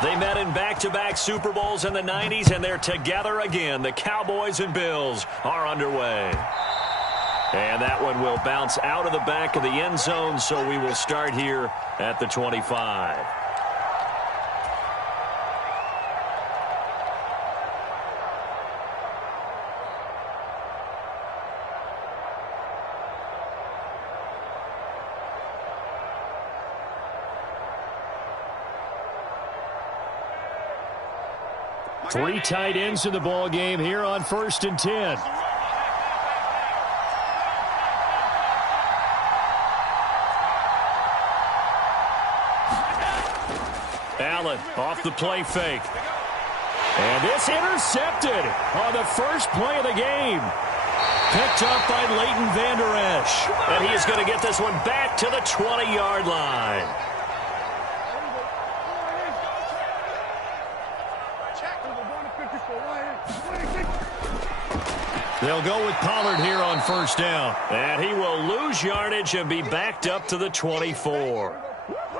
They met in back-to-back Super Bowls in the 90s, and they're together again. The Cowboys and Bills are underway. And that one will bounce out of the back of the end zone, so we will start here at the 25. Three tight ends in the ball game here on 1st and 10. Allen off the play fake. And it's intercepted on the first play of the game. Picked up by Leighton Vander Esch. And he is going to get this one back to the 20-yard line. They'll go with Pollard here on 1st down. And he will lose yardage and be backed up to the 24.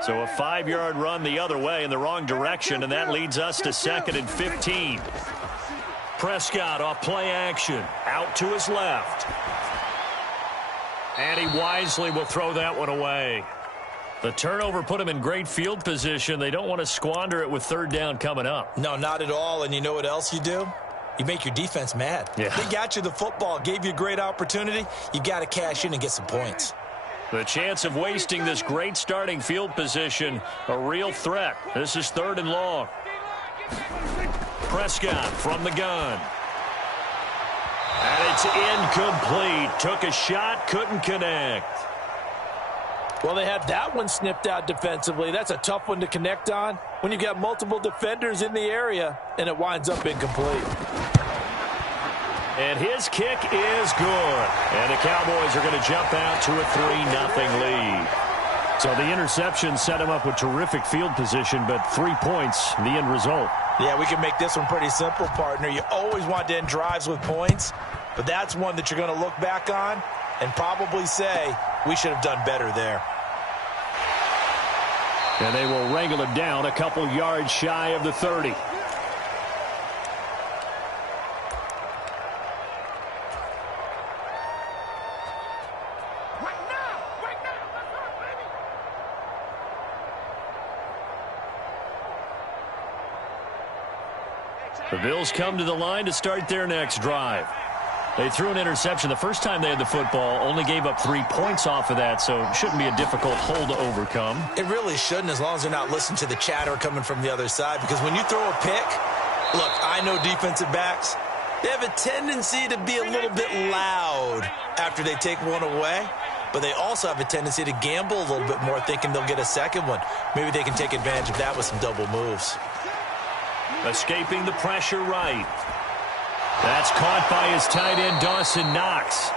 So a 5-yard run the other way in the wrong direction, and that leads us to 2nd and 15. Prescott off play action. Out to his left. And he wisely will throw that one away. The turnover put him in great field position. They don't want to squander it with 3rd down coming up. No, not at all. And you know what else you do? You make your defense mad. Yeah. They got you the football, gave you a great opportunity. You got to cash in and get some points. The chance of wasting this great starting field position, a real threat. This is 3rd and long. Prescott from the gun. And it's incomplete. Took a shot, couldn't connect. Well, they had that one snipped out defensively. That's a tough one to connect on when you've got multiple defenders in the area, and it winds up incomplete. And his kick is good. And the Cowboys are going to jump out to a 3-0 lead. So the interception set him up with terrific field position, but 3 points, the end result. Yeah, we can make this one pretty simple, partner. You always want to end drives with points, but that's one that you're going to look back on and probably say, we should have done better there. And they will wrangle him down a couple yards shy of the 30. The Bills come to the line to start their next drive. They threw an interception the first time they had the football, only gave up 3 points off of that, so it shouldn't be a difficult hole to overcome. It really shouldn't, as long as they're not listening to the chatter coming from the other side, because when you throw a pick, look, I know defensive backs, they have a tendency to be a little bit loud after they take one away, but they also have a tendency to gamble a little bit more, thinking they'll get a second one. Maybe they can take advantage of that with some double moves. Escaping the pressure right. That's caught by his tight end, Dawson Knox.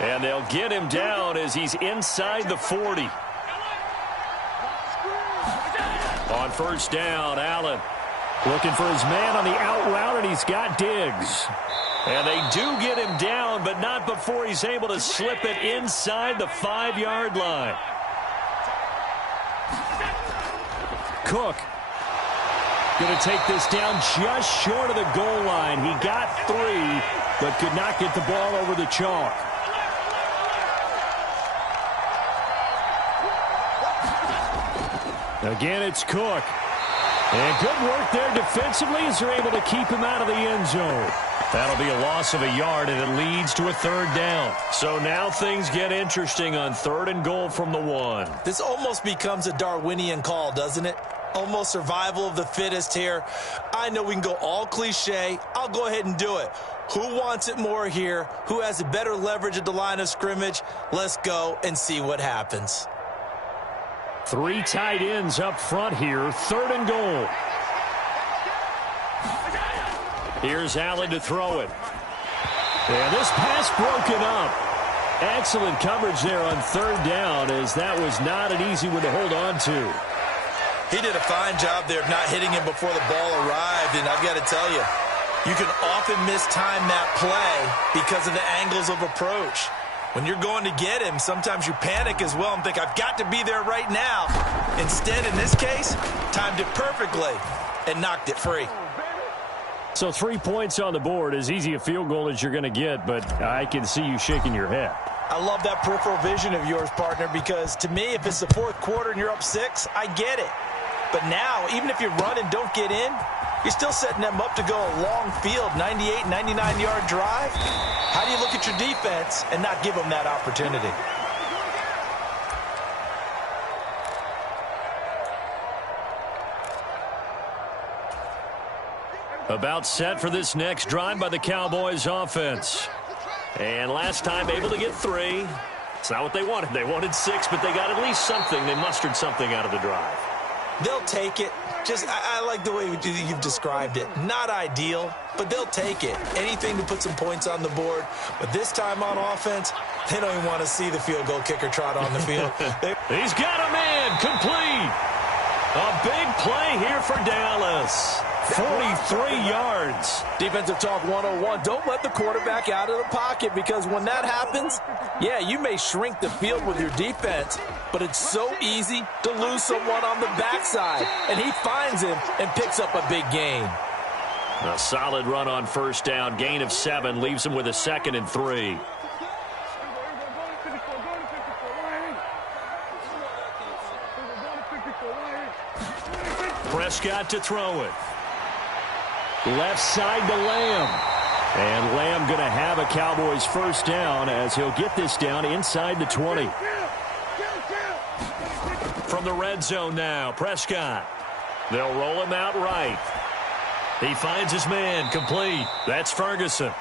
And they'll get him down as he's inside the 40. On 1st down, Allen looking for his man on the out route, and he's got Diggs. And they do get him down, but not before he's able to slip it inside the 5-yard line. Cook going to take this down just short of the goal line. He got 3, but could not get the ball over the chalk. Again, it's Cook. And good work there defensively as they're able to keep him out of the end zone. That'll be a loss of a yard, and it leads to a 3rd down. So now things get interesting on 3rd and goal from the 1. This almost becomes a Darwinian call, doesn't it? Almost survival of the fittest here. I know we can go all cliche. I'll go ahead and do it. Who wants it more here? Who has a better leverage at the line of scrimmage? Let's go and see what happens. 3 tight ends up front here. 3rd and goal. Here's Allen to throw it. And this pass broken up. Excellent coverage there on 3rd down, as that was not an easy one to hold on to. He did a fine job there of not hitting him before the ball arrived, and I've got to tell you, you can often mistime that play because of the angles of approach. When you're going to get him, sometimes you panic as well and think, I've got to be there right now. Instead, in this case, timed it perfectly and knocked it free. So 3 points on the board, as easy a field goal as you're going to get, but I can see you shaking your head. I love that peripheral vision of yours, partner, because to me, if it's the fourth quarter and you're up 6, I get it. But now, even if you run and don't get in, you're still setting them up to go a long field, 98, 99-yard drive. How do you look at your defense and not give them that opportunity? About set for this next drive by the Cowboys offense. And last time able to get 3. It's not what they wanted. They wanted 6, but they got at least something. They mustered something out of the drive. They'll take it. I like the way you've described it. Not ideal, but they'll take it. Anything to put some points on the board. But this time on offense, they don't even want to see the field goal kicker trot on the field. He's got a man complete. A big play here for Dallas. 43 yards. Defensive talk 101. Don't let the quarterback out of the pocket, because when that happens, yeah, you may shrink the field with your defense, but it's so easy to lose someone on the backside. And he finds him and picks up a big gain. A solid run on first down. Gain of 7 leaves him with a 2nd and 3. Prescott to throw it. Left side to Lamb. And Lamb going to have a Cowboys first down as he'll get this down inside the 20. From the red zone now, Prescott. They'll roll him out right. He finds his man complete. That's Ferguson.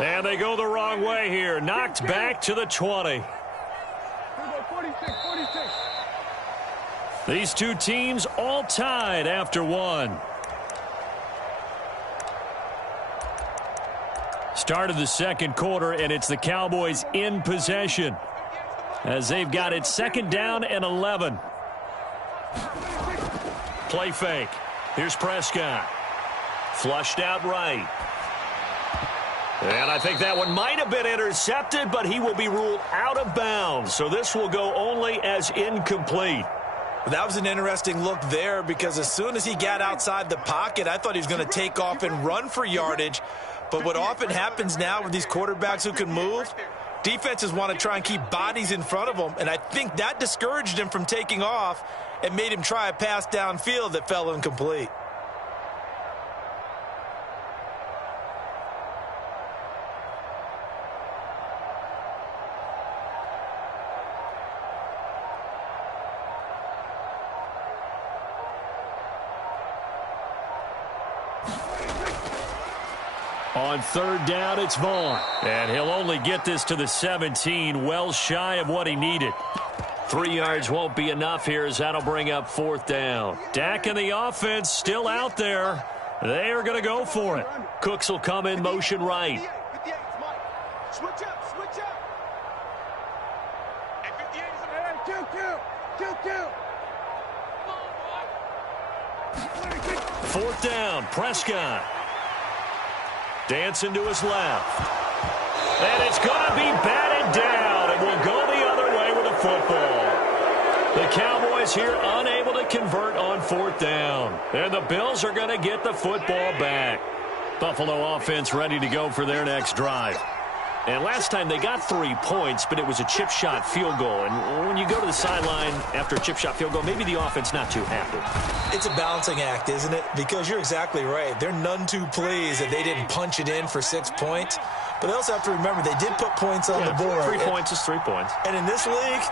And they go the wrong way here. Knocked back to the 20. These two teams all tied after 1. Start of the second quarter, and it's the Cowboys in possession as they've got it 2nd down and 11. Play fake. Here's Prescott. Flushed out right. And I think that one might have been intercepted, but he will be ruled out of bounds. So this will go only as incomplete. That was an interesting look there, because as soon as he got outside the pocket, I thought he was going to take off and run for yardage. But what often happens now with these quarterbacks who can move, defenses want to try and keep bodies in front of them, and I think that discouraged him from taking off and made him try a pass downfield that fell incomplete. On 3rd down, it's Vaughn. And he'll only get this to the 17, well shy of what he needed. 3 yards won't be enough here, as that'll bring up 4th down. Dak and the offense still out there. They are going to go for it. Cooks will come in motion right. Switch up, switch up. And 58 is 4th down, Prescott. Dancing to his left. And it's going to be batted down. It will go the other way with a football. The Cowboys here unable to convert on 4th down. And the Bills are going to get the football back. Buffalo offense ready to go for their next drive. And last time they got 3 points, but it was a chip shot field goal. And when you go to the sideline after a chip shot field goal, maybe the offense not too happy. It's a balancing act, isn't it? Because you're exactly right. They're none too pleased that they didn't punch it in for 6 points. But they also have to remember they did put points on the board. 3 points is 3 points. And in this league,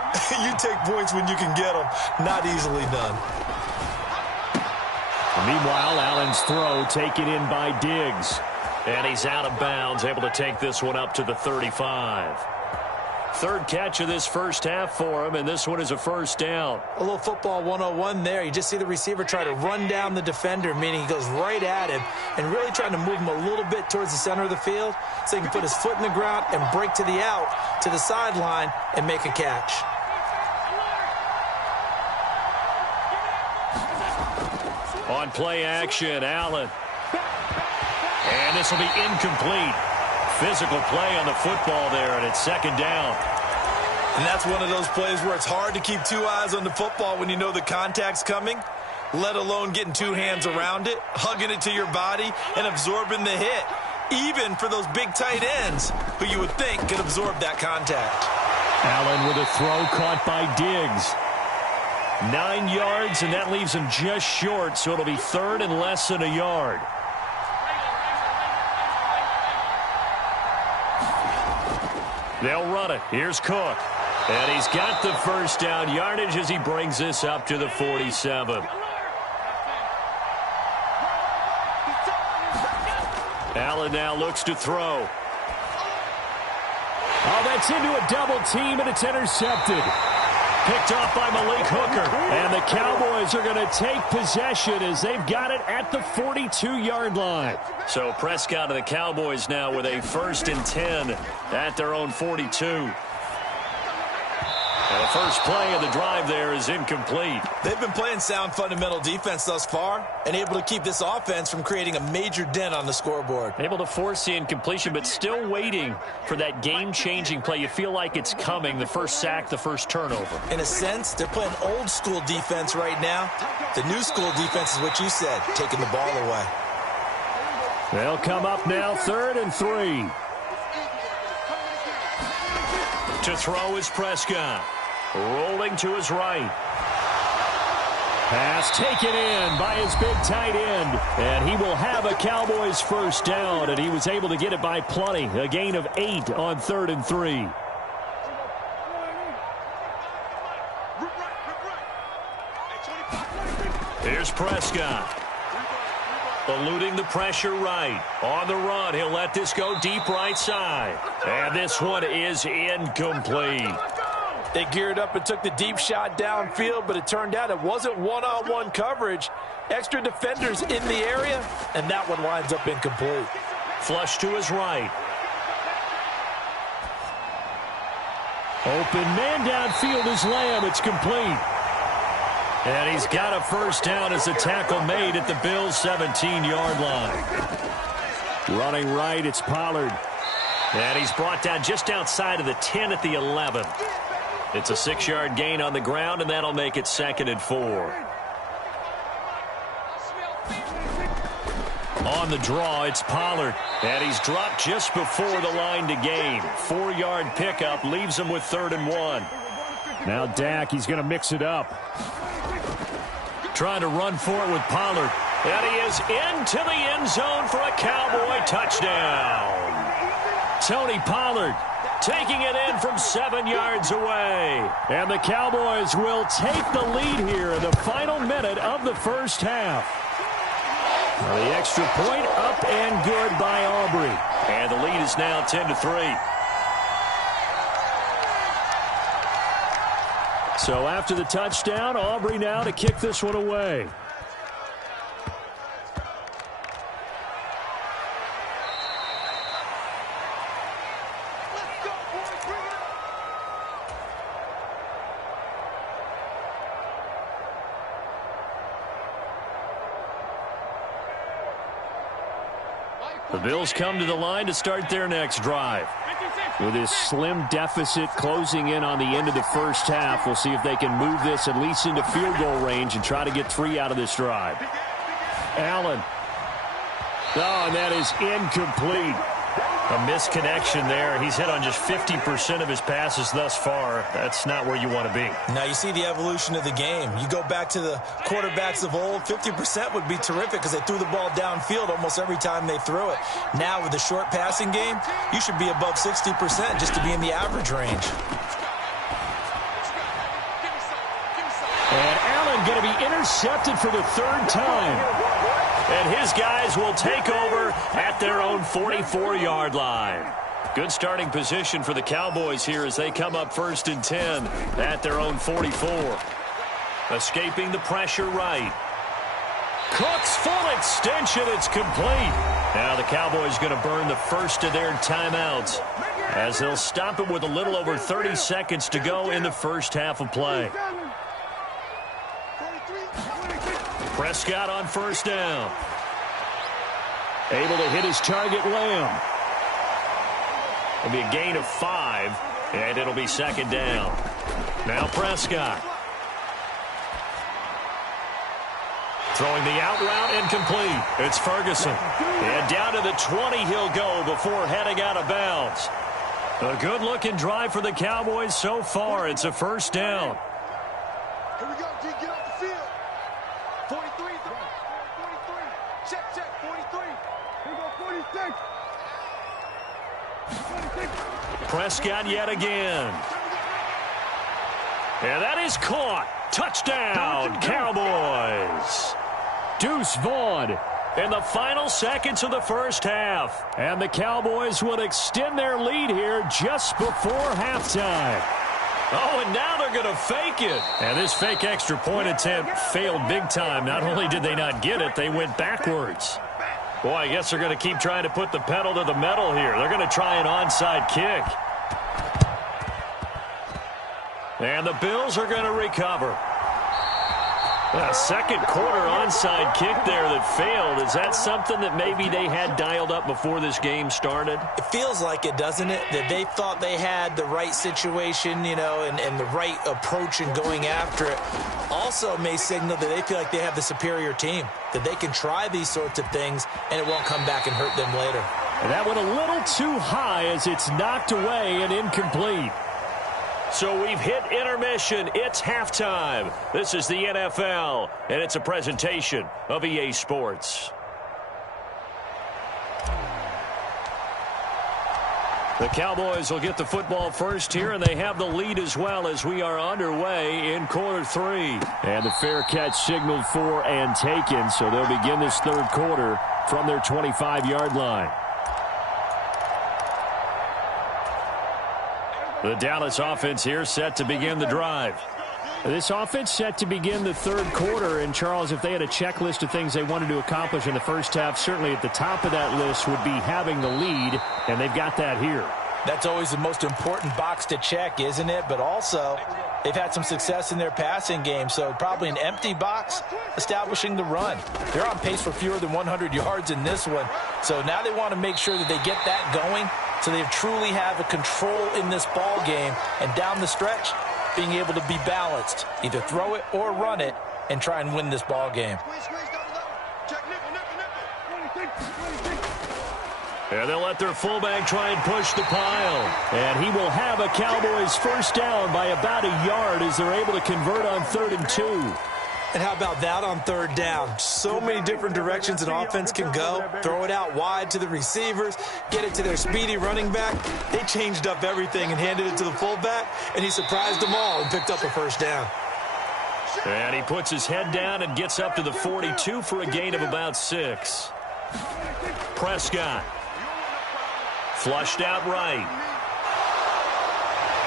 you take points when you can get them. Not easily done. Meanwhile, Allen's throw taken in by Diggs. And he's out of bounds, able to take this one up to the 35. 3rd catch of this first half for him, and this one is a first down. A little football 101 there. You just see the receiver try to run down the defender, meaning he goes right at him, and really trying to move him a little bit towards the center of the field so he can put his foot in the ground and break to the out, to the sideline, and make a catch. On play action, Allen. And this will be incomplete. physical play on the football there, and it's second down. And that's one of those plays where it's hard to keep two eyes on the football when you know the contact's coming, let alone getting two hands around it, hugging it to your body, and absorbing the hit, even for those big tight ends who you would think could absorb that contact. Allen with a throw caught by Diggs. 9 yards, and that leaves him just short, so it'll be third and less than a yard. They'll run it. Here's Cook. And he's got the first down yardage as he brings this up to the 47. Allen now looks to throw. Oh, that's into a double team, and it's intercepted. Picked off by Malik Hooker. And the Cowboys are going to take possession as they've got it at the 42-yard line. So Prescott and the Cowboys now with a 1st and 10 at their own 42. And the first play of the drive there is incomplete. They've been playing sound fundamental defense thus far and able to keep this offense from creating a major dent on the scoreboard. Able to force the incompletion, but still waiting for that game-changing play. You feel like it's coming, the first sack, the first turnover. In a sense, they're playing old-school defense right now. The new-school defense is what you said, taking the ball away. They'll come up now, 3rd and 3. To throw is Prescott. Rolling to his right. Pass taken in by his big tight end. And he will have a Cowboys first down, and he was able to get it by plenty. A gain of 8 on 3rd and 3. Here's Prescott. Eluding the pressure right. On the run, he'll let this go deep right side. And this one is incomplete. They geared up and took the deep shot downfield, but it turned out it wasn't one-on-one coverage. Extra defenders in the area, and that one winds up incomplete. Flush to his right. Open man downfield is Lamb. It's complete. And he's got a first down as the tackle made at the Bills' 17-yard line. Running right, it's Pollard. And he's brought down just outside of the 10 at the 11. It's a 6-yard gain on the ground, and that'll make it 2nd and 4. On the draw, it's Pollard. And he's dropped just before the line to gain. 4-yard pickup leaves him with 3rd and 1. Now Dak, he's going to mix it up. Trying to run for it with Pollard. And he is into the end zone for a Cowboy touchdown. Tony Pollard taking it in from 7 yards away. And the Cowboys will take the lead here in the final minute of the first half. The extra point up and good by Aubrey. And the lead is now 10-3. So after the touchdown, Aubrey now to kick this one away. The Bills come to the line to start their next drive. With his slim deficit closing in on the end of the first half, we'll see if they can move this at least into field goal range and try to get 3 out of this drive. Allen. Oh, and that is incomplete. A misconnection there. He's hit on just 50% of his passes thus far. That's not where you want to be. Now you see the evolution of the game. You go back to the quarterbacks of old, 50% would be terrific because they threw the ball downfield almost every time they threw it. Now with the short passing game, you should be above 60% just to be in the average range. And Allen going to be intercepted for the 3rd time. And his guys will take over at their own 44-yard line. Good starting position for the Cowboys here as they come up 1st and 10 at their own 44. Escaping the pressure right. Cook's full extension. It's complete. Now the Cowboys going to burn the first of their timeouts as they'll stop it with a little over 30 seconds to go in the first half of play. Prescott on first down. Able to hit his target, Lamb. It'll be a gain of 5, and it'll be second down. Now Prescott. Throwing the out route incomplete. It's Ferguson. And down to the 20 he'll go before heading out of bounds. A good-looking drive for the Cowboys so far. It's a first down. Here we go, G. Get off the field. 43. 43. Check. 43. Here we go, 46. Prescott yet again. And that is caught. Touchdown, Cowboys. Deuce Vaughn. In the final seconds of the first half. And the Cowboys will extend their lead here just before halftime. Oh, and now they're going to fake it. And this fake extra point attempt failed big time. Not only did they not get it, they went backwards. Boy, I guess they're going to keep trying to put the pedal to the metal here. They're going to try an onside kick. And the Bills are going to recover. A second quarter onside kick there that failed. Is that something that maybe they had dialed up before this game started? It feels like it, doesn't it? That they thought they had the right situation, and the right approach in going after it. Also may signal that they feel like they have the superior team, that they can try these sorts of things and it won't come back and hurt them later. And that went a little too high as it's knocked away and incomplete. So we've hit intermission. It's halftime. This is the NFL, and it's a presentation of EA Sports. The Cowboys will get the football first here, and they have the lead as well as we are underway in quarter 3. And the fair catch signaled for and taken, so they'll begin this third quarter from their 25-yard line. The Dallas offense here set to begin the drive. This offense set to begin the third quarter. And, Charles, if they had a checklist of things they wanted to accomplish in the first half, certainly at the top of that list would be having the lead, and they've got that here. That's always the most important box to check, isn't it? But also, they've had some success in their passing game, so probably an empty box establishing the run. They're on pace for fewer than 100 yards in this one, so now they want to make sure that they get that going so they truly have a control in this ball game, and down the stretch, being able to be balanced, either throw it or run it, and try and win this ball game. And they'll let their fullback try and push the pile. And he will have a Cowboys first down by about a yard as they're able to convert on 3rd and 2. And how about that on 3rd down? So many different directions an offense can go. Throw it out wide to the receivers, get it to their speedy running back. They changed up everything and handed it to the fullback, and he surprised them all and picked up a first down. And he puts his head down and gets up to the 42 for a gain of about 6. Prescott. Flushed out right.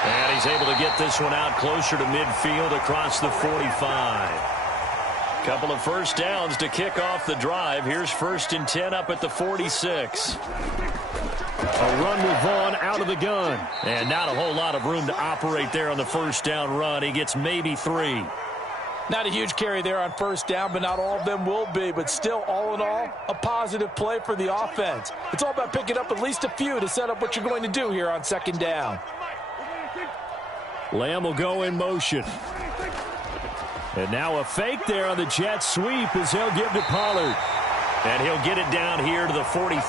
And he's able to get this one out closer to midfield across the 45. Couple of first downs to kick off the drive. Here's 1st and 10 up at the 46. A run with Vaughn out of the gun. And not a whole lot of room to operate there on the first down run. He gets maybe 3. Not a huge carry there on first down, but not all of them will be. But still, all in all, a positive play for the offense. It's all about picking up at least a few to set up what you're going to do here on 2nd down. Lamb will go in motion. And now a fake there on the jet sweep as they'll give to Pollard. And he'll get it down here to the 43.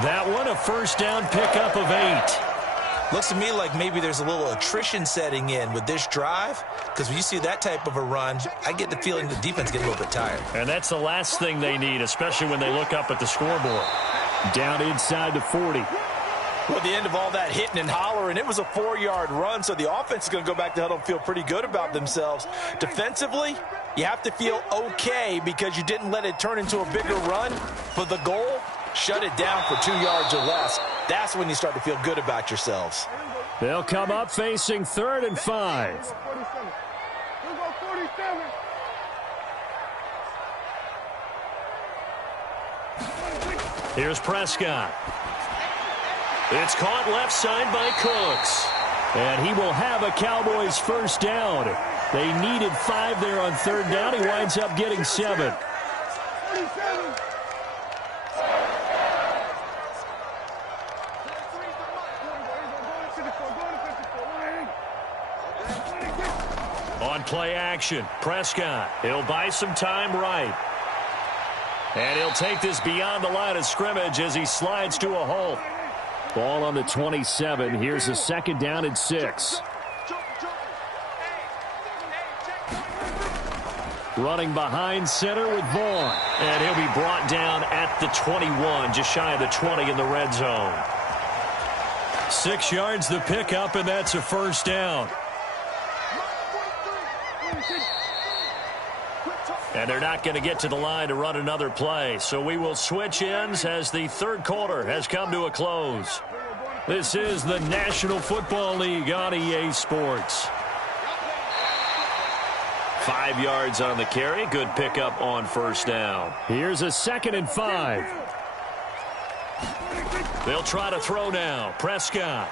That one a first down pickup of 8. Looks to me like maybe there's a little attrition setting in with this drive, because when you see that type of a run, I get the feeling the defense gets a little bit tired. And that's the last thing they need, especially when they look up at the scoreboard. Down inside the 40. Well, at the end of all that hitting and hollering, it was a 4-yard run, so the offense is going to go back to huddle and feel pretty good about themselves. Defensively, you have to feel okay because you didn't let it turn into a bigger run. For the goal, shut it down for 2 yards or less. That's when you start to feel good about yourselves. They'll come up facing 3rd and 5. Here's Prescott. It's caught left side by Cooks. And he will have a Cowboys first down. They needed 5 there on 3rd down. He winds up getting 7. On play action, Prescott. He'll buy some time right. And he'll take this beyond the line of scrimmage as he slides to a halt. Ball on the 27. Here's a second down and 6. Running behind center with Vaughn. And he'll be brought down at the 21, just shy of the 20 in the red zone. 6 yards the pickup, and that's a first down. And they're not going to get to the line to run another play. So we will switch ends as the third quarter has come to a close. This is the National Football League on EA Sports. 5 yards on the carry. Good pickup on first down. Here's a 2nd and 5. They'll try to throw now. Prescott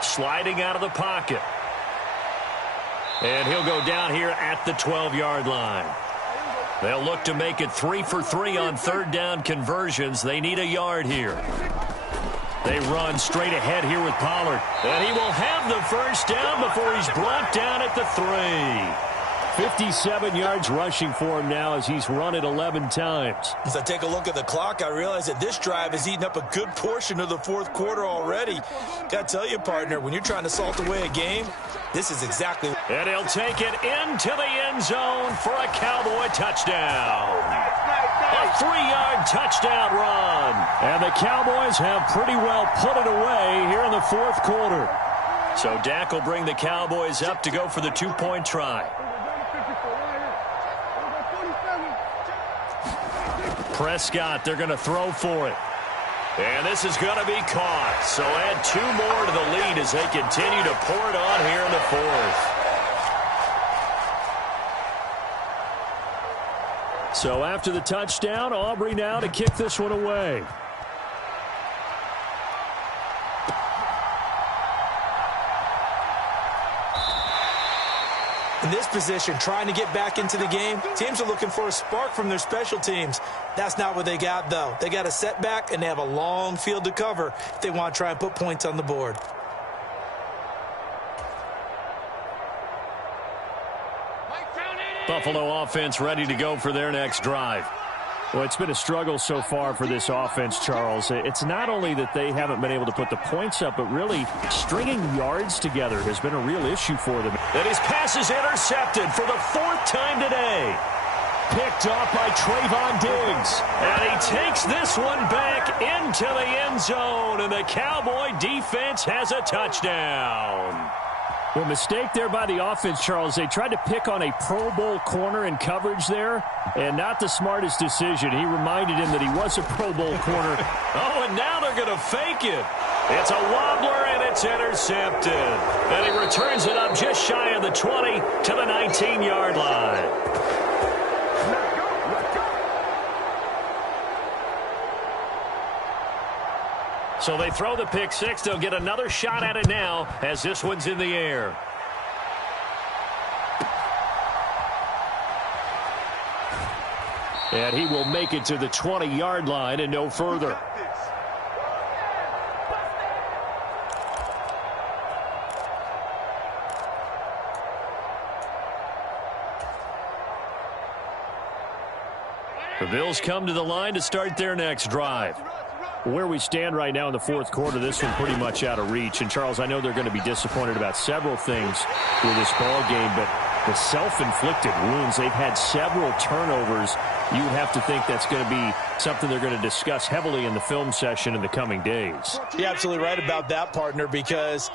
sliding out of the pocket. And he'll go down here at the 12-yard line. They'll look to make it 3 for 3 on third down conversions. They need a yard here. They run straight ahead here with Pollard. And he will have the first down before he's brought down at the 3. 57 yards rushing for him now as he's run it 11 times. As I take a look at the clock, I realize that this drive has eaten up a good portion of the fourth quarter already. Got to tell you, partner, when you're trying to salt away a game, this is exactly. And he'll take it into the end zone for a Cowboy touchdown. A 3-yard touchdown run. And the Cowboys have pretty well put it away here in the fourth quarter. So Dak will bring the Cowboys up to go for the 2-point try. Prescott, they're going to throw for it. And this is going to be caught. So add 2 more to the lead as they continue to pour it on here in the fourth. So after the touchdown, Aubrey now to kick this one away. In this position, trying to get back into the game, teams are looking for a spark from their special teams. That's not what they got, though. They got a setback, and they have a long field to cover if they want to try and put points on the board. Buffalo offense ready to go for their next drive. Well, it's been a struggle so far for this offense, Charles. It's not only that they haven't been able to put the points up, but really stringing yards together has been a real issue for them. And his pass is intercepted for the 4th time today. Picked off by Trayvon Diggs. And he takes this one back into the end zone, and the Cowboy defense has a touchdown. Well, mistake there by the offense, Charles. They tried to pick on a Pro Bowl corner in coverage there, and not the smartest decision. He reminded him that he was a Pro Bowl corner. Oh, and now they're going to fake it. It's a wobbler, and it's intercepted. And he returns it up just shy of the 20 to the 19-yard line. So they throw the pick six. They'll get another shot at it now as this one's in the air. And he will make it to the 20-yard line and no further. The Bills come to the line to start their next drive. Where we stand right now in the fourth quarter, this one pretty much out of reach. And, Charles, I know they're going to be disappointed about several things with this ball game, but the self-inflicted wounds, they've had several turnovers. You would have to think that's going to be something they're going to discuss heavily in the film session in the coming days. You're absolutely right about that, partner, because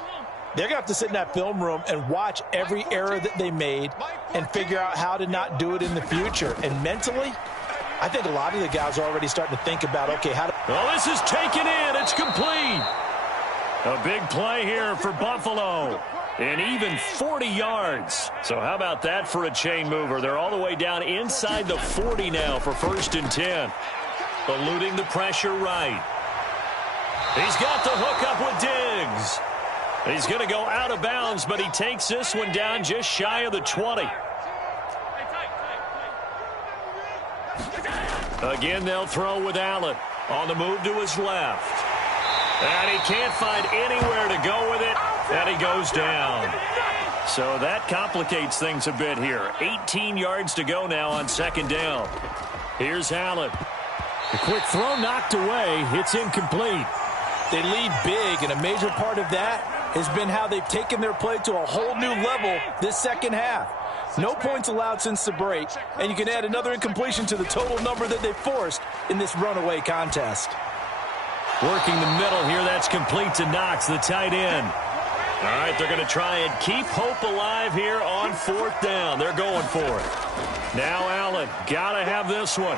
they're going to have to sit in that film room and watch every error that they made and figure out how to not do it in the future. And mentally, I think a lot of the guys are already starting to think about, okay, how to... Well, this is taken in. It's complete. A big play here for Buffalo. And even 40 yards. So how about that for a chain mover? They're all the way down inside the 40 now for 1st and 10. Eluding the pressure right. He's got the hook up with Diggs. He's going to go out of bounds, but he takes this one down just shy of the 20. Again, they'll throw with Allen on the move to his left. And he can't find anywhere to go with it, and he goes down. So that complicates things a bit here. 18 yards to go now on second down. Here's Allen. The quick throw knocked away. It's incomplete. They lead big, and a major part of that has been how they've taken their play to a whole new level this second half. No points allowed since the break, and you can add another incompletion to the total number that they forced in this runaway contest. Working the middle here, that's complete to Knox, the tight end. All right, they're going to try and keep hope alive here on fourth down. They're going for it. Now Allen, got to have this one.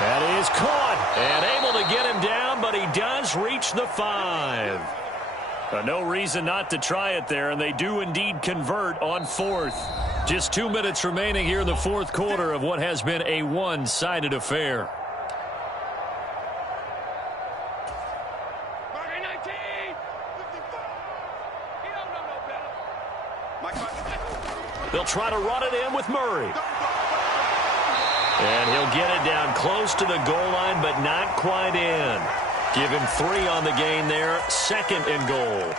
That is caught and able to get him down, but he does reach the 5. No reason not to try it there, and they do indeed convert on fourth. Just 2 minutes remaining here in the fourth quarter of what has been a one-sided affair. They'll try to run it in with Murray. And he'll get it down close to the goal line, but not quite in. Give him 3 on the gain there, second and goal.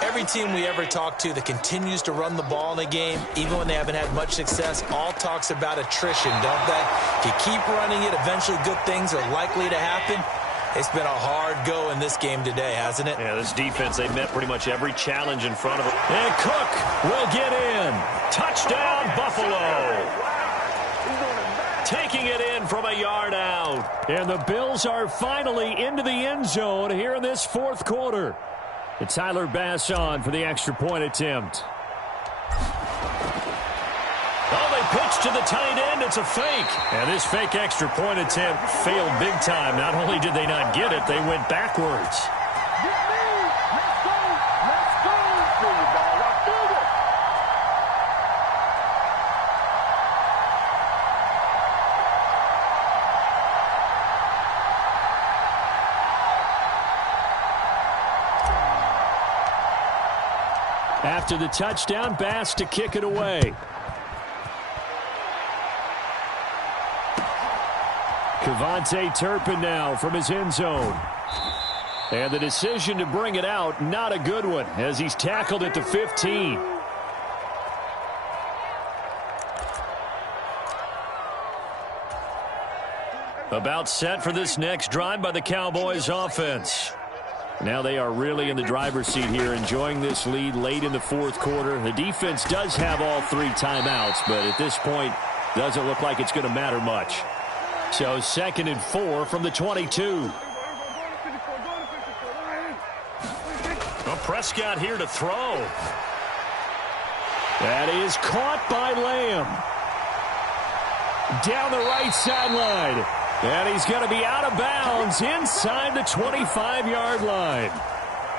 Every team we ever talk to that continues to run the ball in a game, even when they haven't had much success, all talks about attrition, don't they? If you keep running it, eventually good things are likely to happen. It's been a hard go in this game today, hasn't it? Yeah, this defense, they met pretty much every challenge in front of them. And Cook will get in. Touchdown, Buffalo. Taking it in from a yard out. And the Bills are finally into the end zone here in this fourth quarter. And Tyler Bass on for the extra point attempt. Oh, they pitch to the tight end. It's a fake. And this fake extra point attempt failed big time. Not only did they not get it, they went backwards. After the touchdown, Bass to kick it away. Kevontae Turpin now from his end zone. And the decision to bring it out, not a good one, as he's tackled at the 15. About set for this next drive by the Cowboys offense. Now they are really in the driver's seat here, enjoying this lead late in the fourth quarter. The defense does have all 3 timeouts, but at this point, doesn't look like it's going to matter much. So 2nd and 4 from the 22. Well, Prescott here to throw. That is caught by Lamb. Down the right sideline. And he's going to be out of bounds inside the 25-yard line.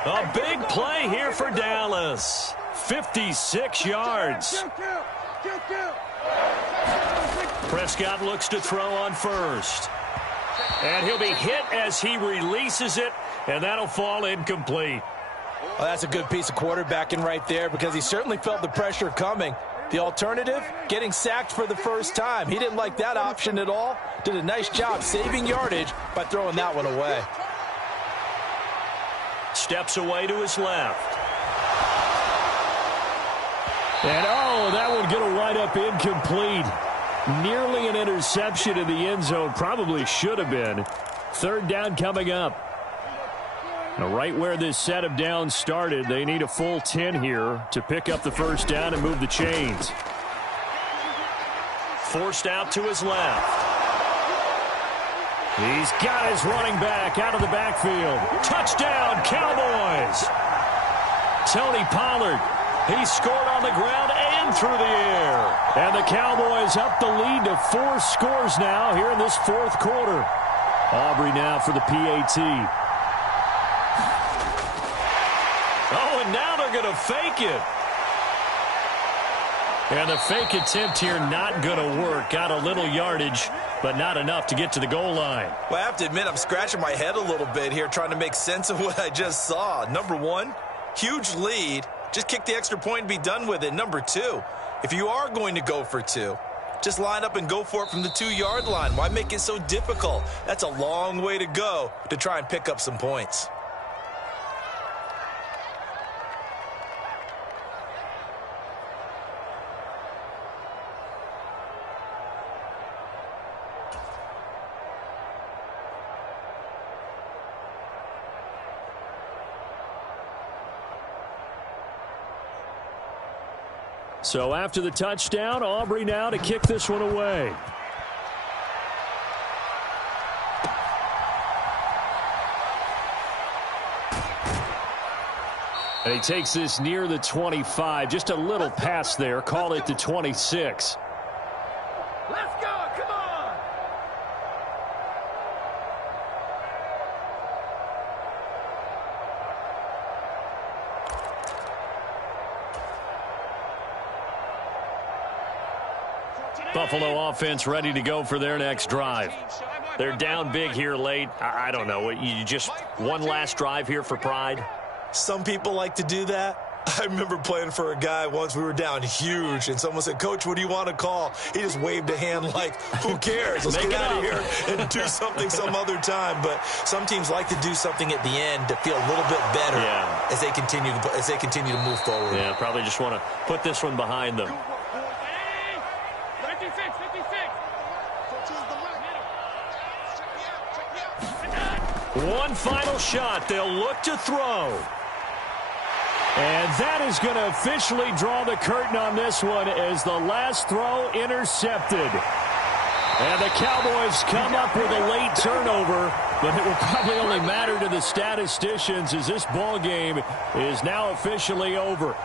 A big play here for Dallas. 56 yards. Prescott looks to throw on first. And he'll be hit as he releases it, and that'll fall incomplete. Well, that's a good piece of quarterbacking right there, because he certainly felt the pressure coming. The alternative, getting sacked for the first time. He didn't like that option at all. Did a nice job saving yardage by throwing that one away. Steps away to his left. And, oh, that one going to wind up incomplete. Nearly an interception in the end zone. Probably should have been. 3rd down coming up. Now, right where this set of downs started, they need a full 10 here to pick up the first down and move the chains. Forced out to his left. He's got his running back out of the backfield. Touchdown, Cowboys! Tony Pollard, he scored on the ground and through the air. And the Cowboys up the lead to 4 scores now here in this fourth quarter. Aubrey now for the PAT. Oh, and now they're going to fake it. And the fake attempt here not going to work. Got a little yardage, but not enough to get to the goal line. Well, I have to admit, I'm scratching my head a little bit here trying to make sense of what I just saw. Number 1, huge lead. Just kick the extra point and be done with it. Number 2, if you are going to go for 2, just line up and go for it from the 2-yard line. Why make it so difficult? That's a long way to go to try and pick up some points. So after the touchdown, Aubrey now to kick this one away. And he takes this near the 25. Just a little pass there. Call it the 26. Let's go. Come on. Buffalo offense ready to go for their next drive. They're down big here late. I don't know. You just one last drive here for pride? Some people like to do that. I remember playing for a guy once. We were down huge, and someone said, "Coach, what do you want to call?" He just waved a hand like, who cares? Let's get out of here and do something some other time. But some teams like to do something at the end to feel a little bit better as they continue to move forward. Yeah, probably just want to put this one behind them. 56, 56. One final shot. They'll look to throw. And that is going to officially draw the curtain on this one as the last throw intercepted. And the Cowboys come up with a late turnover, but it will probably only matter to the statisticians as this ball game is now officially over.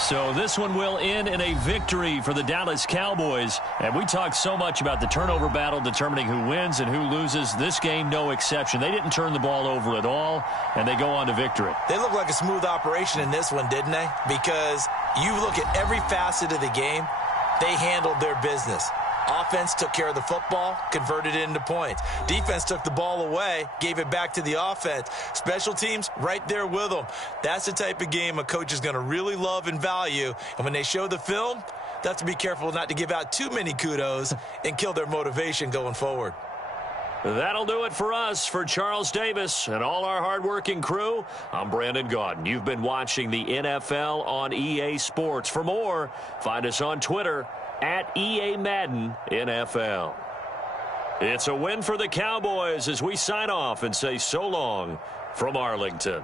So this one will end in a victory for the Dallas Cowboys. And we talked so much about the turnover battle determining who wins and who loses. This game, no exception. They didn't turn the ball over at all, and they go on to victory. They look like a smooth operation in this one, didn't they? Because you look at every facet of the game, they handled their business. Offense took care of the football, converted it into points. Defense took the ball away, gave it back to the offense. Special teams, right there with them. That's the type of game a coach is going to really love and value. And when they show the film, they have to be careful not to give out too many kudos and kill their motivation going forward. That'll do it for us. For Charles Davis and all our hardworking crew, I'm Brandon Gaudin. You've been watching the NFL on EA Sports. For more, find us on Twitter at EA Madden NFL. It's a win for the Cowboys as we sign off and say so long from Arlington.